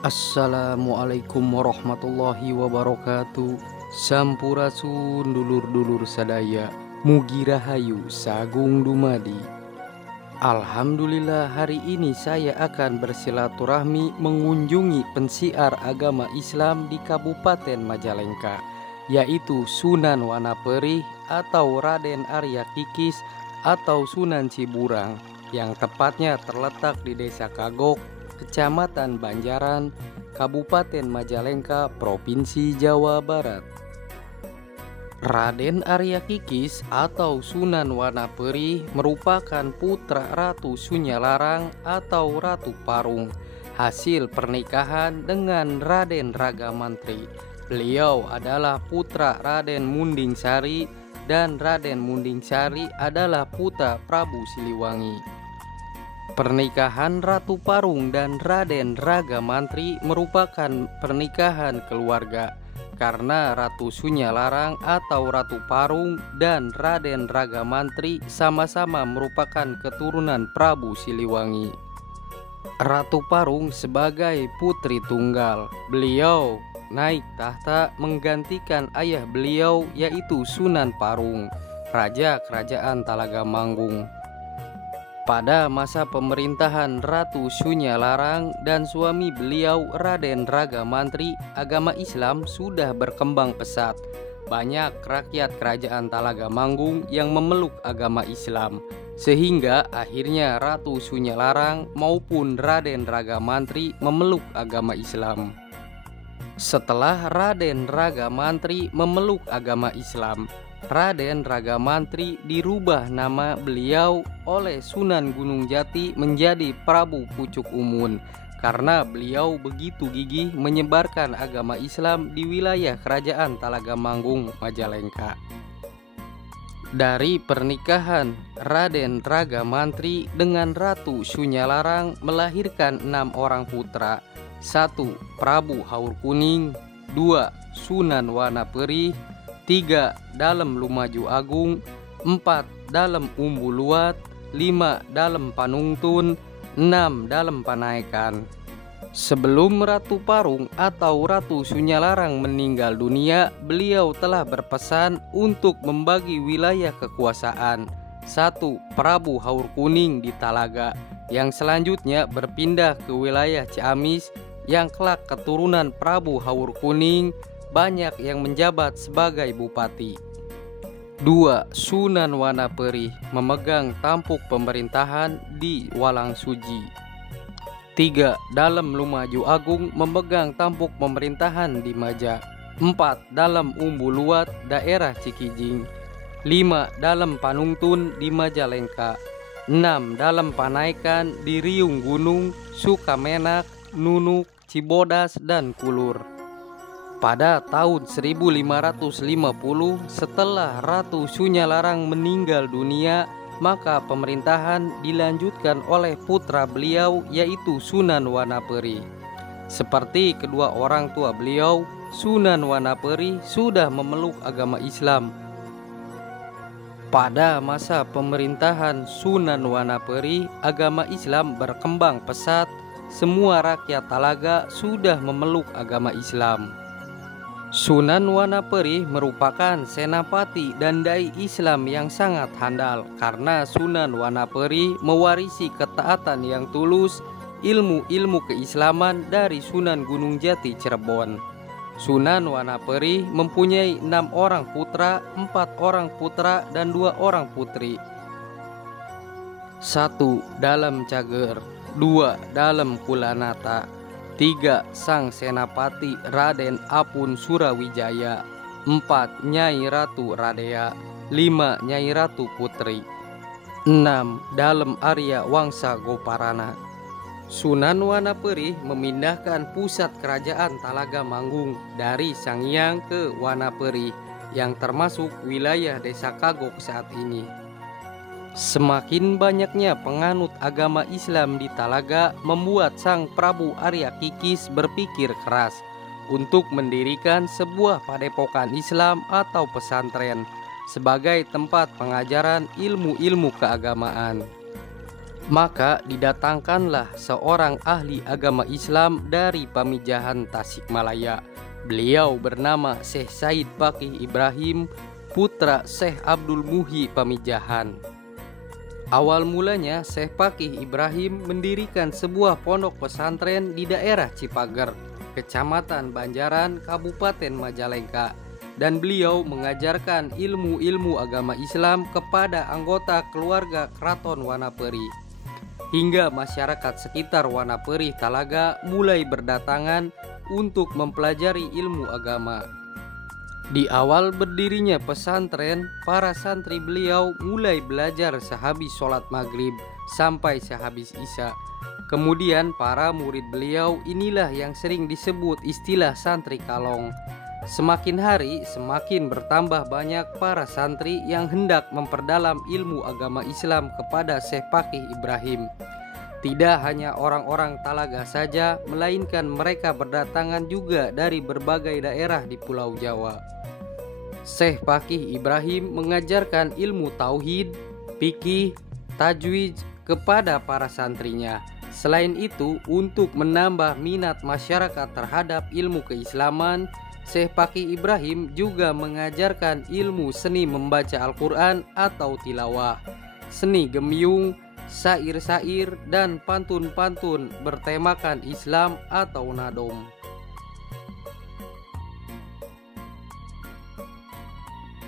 Assalamualaikum warahmatullahi wabarakatuh. Sampurasun dulur-dulur sadaya, mugi rahayu sagung dumadi. Alhamdulillah, hari ini saya akan bersilaturahmi mengunjungi pensiar agama Islam di Kabupaten Majalengka, yaitu Sunan Wanaperih atau Raden Arya Kikis atau Sunan Ciburang, yang tepatnya terletak di Desa Kagok, Kecamatan Banjaran, Kabupaten Majalengka, Provinsi Jawa Barat. Raden Arya Kikis atau Sunan Wanaperih merupakan putra Ratu Sunyalarang atau Ratu Parung, hasil pernikahan dengan Raden Ragamantri. Beliau adalah putra Raden Mundingsari dan Raden Mundingsari adalah putra Prabu Siliwangi. Pernikahan Ratu Parung dan Raden Ragamantri merupakan pernikahan keluarga, karena Ratu Sunyalarang atau Ratu Parung dan Raden Ragamantri sama-sama merupakan keturunan Prabu Siliwangi. Ratu Parung sebagai putri tunggal, beliau naik tahta menggantikan ayah beliau yaitu Sunan Parung, Raja Kerajaan Talaga Manggung. Pada masa pemerintahan Ratu Sunyalarang dan suami beliau Raden Ragamantri, agama Islam sudah berkembang pesat. Banyak rakyat Kerajaan Talaga Manggung yang memeluk agama Islam, sehingga akhirnya Ratu Sunyalarang maupun Raden Ragamantri memeluk agama Islam. Setelah Raden Ragamantri memeluk agama Islam, Raden Ragamantri dirubah nama beliau oleh Sunan Gunung Jati menjadi Prabu Pucuk Umun, karena beliau begitu gigih menyebarkan agama Islam di wilayah Kerajaan Talaga Manggung, Majalengka. Dari pernikahan Raden Ragamantri dengan Ratu Sunyalarang melahirkan 6 orang putra. 1. Prabu Haur Kuning, 2. Sunan Wanaperih, 3. Dalem Lumaju Agung, 4. Dalem Umbu Luat, 5. Dalem Panungtun, 6. Dalem Panaikan. Sebelum Ratu Parung atau Ratu Sunyalarang meninggal dunia, beliau telah berpesan untuk membagi wilayah kekuasaan. 1. Prabu Haur Kuning di Talaga, yang selanjutnya berpindah ke wilayah Ciamis, yang kelak keturunan Prabu Haur Kuning banyak yang menjabat sebagai bupati. 2. Sunan Wanaperih memegang tampuk pemerintahan di Walang Suji. 3. Dalem Lumaju Agung memegang tampuk pemerintahan di Maja. 4. Dalem Umbu Luat daerah Cikijing. 5. Dalem Panungtun di Majalengka. 6. Dalem Panaikan di Riung Gunung, Sukamenak, Nunuk, Cibodas, dan Kulur. Pada tahun 1550 setelah Ratu Sunyalarang meninggal dunia, maka pemerintahan dilanjutkan oleh putra beliau yaitu Sunan Wanaperih. Seperti kedua orang tua beliau, Sunan Wanaperih sudah memeluk agama Islam. Pada masa pemerintahan Sunan Wanaperih, agama Islam berkembang pesat. Semua rakyat Talaga sudah memeluk agama Islam. Sunan Wanaperih merupakan senapati dan dai Islam yang sangat handal, karena Sunan Wanaperih mewarisi ketaatan yang tulus, ilmu-ilmu keislaman dari Sunan Gunung Jati Cirebon. Sunan Wanaperih mempunyai 6 orang putra, 4 orang putra dan 2 orang putri. 1. Dalem Cager, 2. Dalem Kulanata, 3. Sang Senapati Raden Apun Surawijaya, 4. Nyai Ratu Radea, 5. Nyai Ratu Putri, 6. Dalem Arya Wangsa Goparana. Sunan Wanaperih memindahkan pusat kerajaan Talaga Manggung dari Sangiang ke Wanaperih, yang termasuk wilayah Desa Kagok saat ini. Semakin banyaknya penganut agama Islam di Talaga membuat Sang Prabu Arya Kikis berpikir keras untuk mendirikan sebuah padepokan Islam atau pesantren sebagai tempat pengajaran ilmu-ilmu keagamaan. Maka didatangkanlah seorang ahli agama Islam dari Pamijahan Tasikmalaya. Beliau bernama Syekh Said Fakih Ibrahim, putra Syekh Abdul Muhyi Pamijahan. Awal mulanya Syekh Fakih Ibrahim mendirikan sebuah pondok pesantren di daerah Cipager, Kecamatan Banjaran, Kabupaten Majalengka, dan beliau mengajarkan ilmu-ilmu agama Islam kepada anggota keluarga Keraton Wanaperi. Hingga masyarakat sekitar Wanaperi Talaga mulai berdatangan untuk mempelajari ilmu agama. Di awal berdirinya pesantren, para santri beliau mulai belajar sehabis sholat maghrib sampai sehabis isya. Kemudian para murid beliau inilah yang sering disebut istilah santri kalong. Semakin hari semakin bertambah banyak para santri yang hendak memperdalam ilmu agama Islam kepada Syekh Fakih Ibrahim. Tidak hanya orang-orang Talaga saja, melainkan mereka berdatangan juga dari berbagai daerah di Pulau Jawa. Syekh Fakih Ibrahim mengajarkan ilmu tauhid, fikih, tajwid kepada para santrinya. Selain itu, untuk menambah minat masyarakat terhadap ilmu keislaman, Syekh Fakih Ibrahim juga mengajarkan ilmu seni membaca Al-Quran atau tilawah, seni gemyung, syair-syair, dan pantun-pantun bertemakan Islam atau nadom.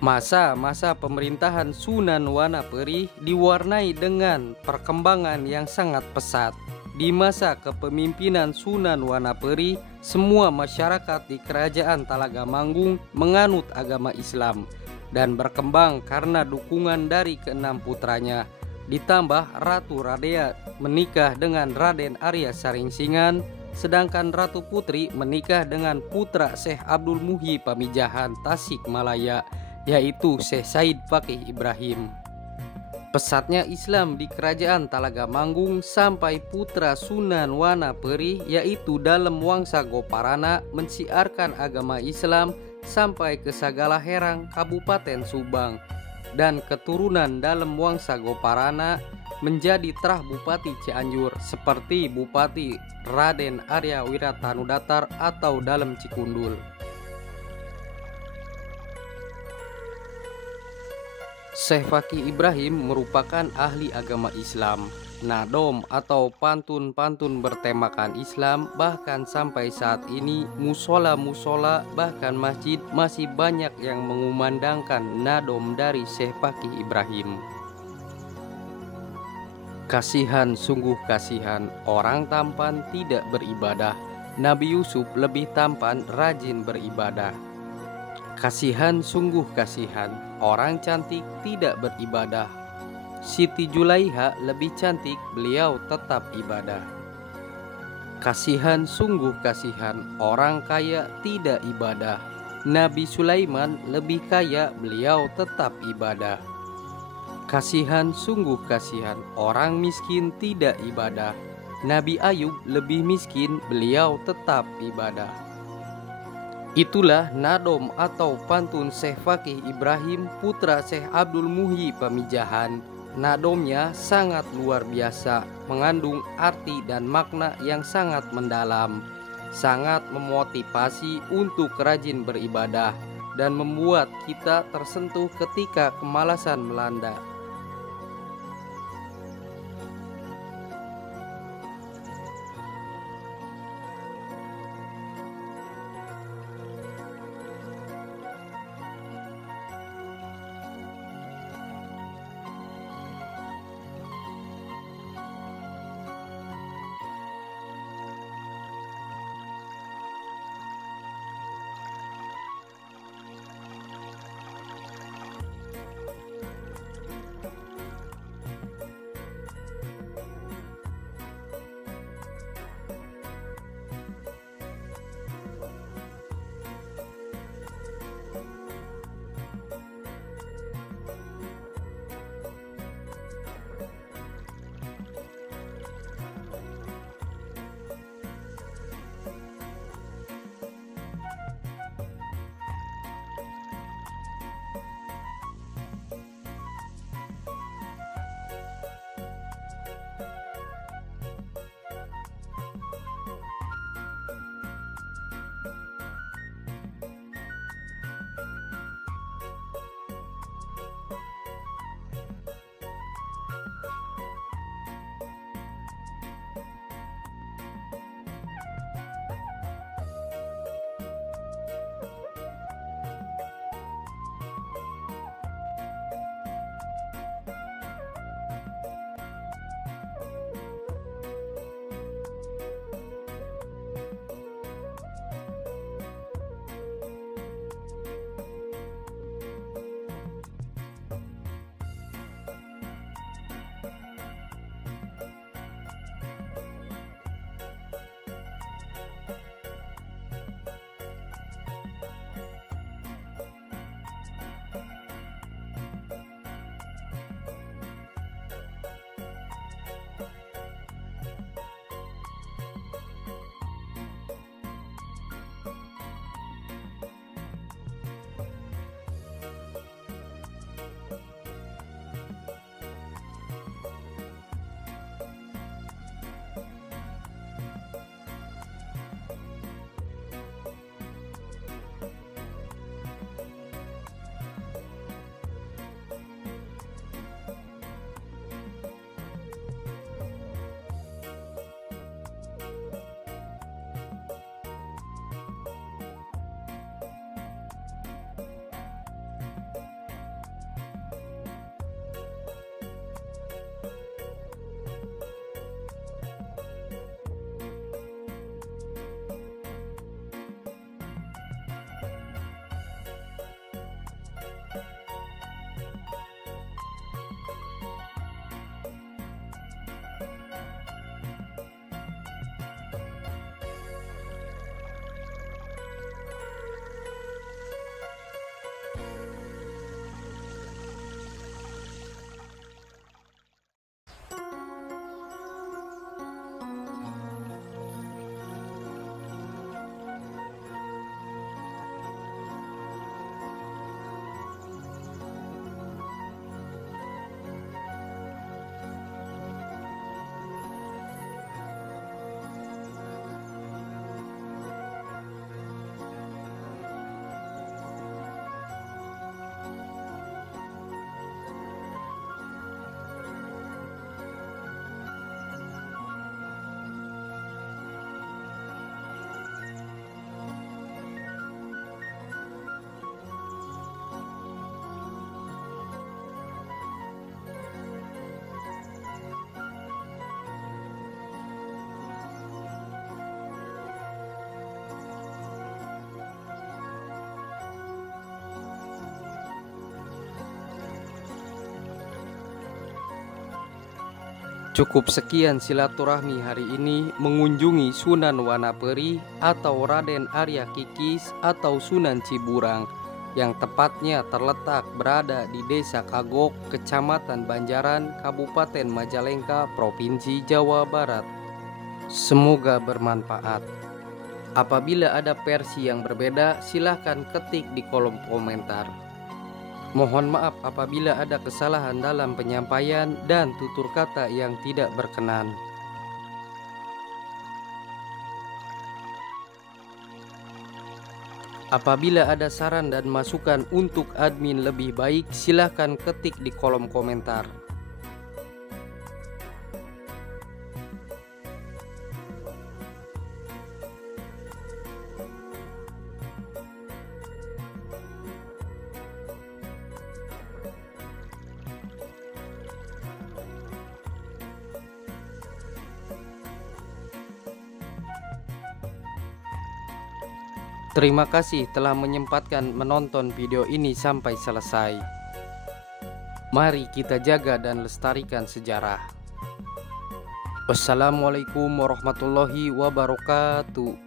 Masa-masa pemerintahan Sunan Wanaperi diwarnai dengan perkembangan yang sangat pesat. Di masa kepemimpinan Sunan Wanaperi, semua masyarakat di Kerajaan Talaga Manggung menganut agama Islam dan berkembang karena dukungan dari keenam putranya. Ditambah Ratu Radea menikah dengan Raden Arya Saringsingan, sedangkan Ratu Putri menikah dengan putra Syekh Abdul Muhyi Pamijahan Tasikmalaya, yaitu Syekh Said Fakih Ibrahim. Pesatnya Islam di Kerajaan Talaga Manggung sampai putra Sunan Wanaperi yaitu Dalem Wangsa Goparana mensiarkan agama Islam sampai ke Sagalaherang, Kabupaten Subang, dan keturunan Dalem Wangsa Goparana menjadi terah Bupati Cianjur seperti Bupati Raden Arya Wiratanudatar atau Dalem Cikundul. Syekh Fakih Ibrahim merupakan ahli agama Islam, nadom atau pantun-pantun bertemakan Islam, bahkan sampai saat ini musola-musola bahkan masjid masih banyak yang mengumandangkan nadom dari Syekh Fakih Ibrahim. Kasihan, sungguh kasihan, orang tampan tidak beribadah. Nabi Yusuf lebih tampan, rajin beribadah. Kasihan, sungguh kasihan, orang cantik tidak beribadah. Siti Julaiha lebih cantik, beliau tetap ibadah. Kasihan, sungguh kasihan, orang kaya tidak ibadah. Nabi Sulaiman lebih kaya, beliau tetap ibadah. Kasihan, sungguh kasihan, orang miskin tidak ibadah. Nabi Ayub lebih miskin, beliau tetap ibadah. Itulah nadom atau pantun Syekh Fakih Ibrahim, putra Syekh Abdul Muhyi Pamijahan. Nadomnya sangat luar biasa, mengandung arti dan makna yang sangat mendalam, sangat memotivasi untuk rajin beribadah, dan membuat kita tersentuh ketika kemalasan melanda. Cukup sekian silaturahmi hari ini mengunjungi Sunan Wanaperi atau Raden Arya Kikis atau Sunan Ciburang yang tepatnya terletak berada di Desa Kagok, Kecamatan Banjaran, Kabupaten Majalengka, Provinsi Jawa Barat. Semoga bermanfaat. Apabila ada versi yang berbeda, silahkan ketik di kolom komentar. Mohon maaf apabila ada kesalahan dalam penyampaian dan tutur kata yang tidak berkenan. Apabila ada saran dan masukan untuk admin lebih baik, silahkan ketik di kolom komentar. Terima kasih telah menyempatkan menonton video ini sampai selesai. Mari kita jaga dan lestarikan sejarah. Wassalamualaikum warahmatullahi wabarakatuh.